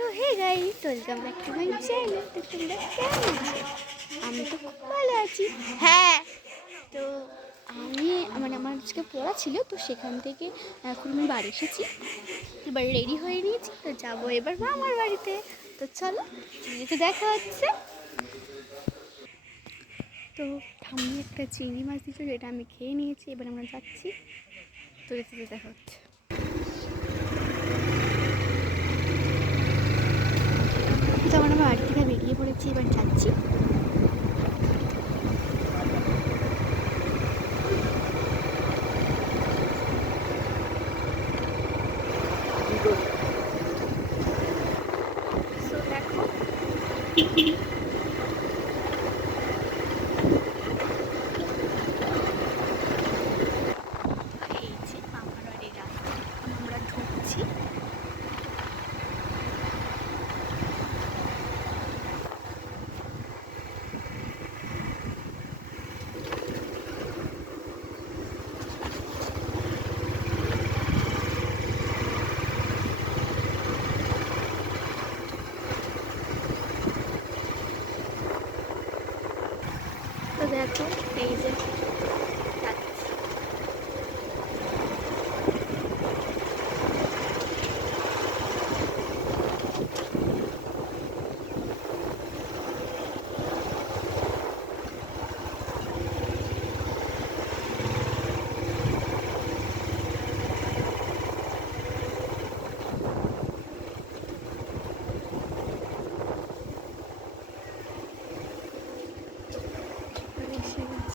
So hey guys, welcome back to my channel. তো তোমরা কেমন আছো? আমি তো খুব ভালো আছি। হ্যাঁ, তো আমি মানে আমার আজকে পড়া ছিল, তো সেখান থেকে এখন আমি বাড়ি এসেছি। এবার রেডি হয়ে নিয়েছি, তো যাবো এবার মামার বাড়িতে। তো চলো, যেতে দেখা হচ্ছে। তো ঠাম্মি একটা চিংড়ি মাছ দিচ্ছিল, যেটা আমি খেয়ে নিয়েছি। এবার আমরা যাচ্ছি, তো যেতে দেখা হচ্ছে। তখন আমরা বাড়ি থেকে বেরিয়ে পড়েছি, এবার যাচ্ছি। দেখো এই যে আমার বাড়ির রাস্তা, আমরা ঢুকছি। তো দেখো এই যে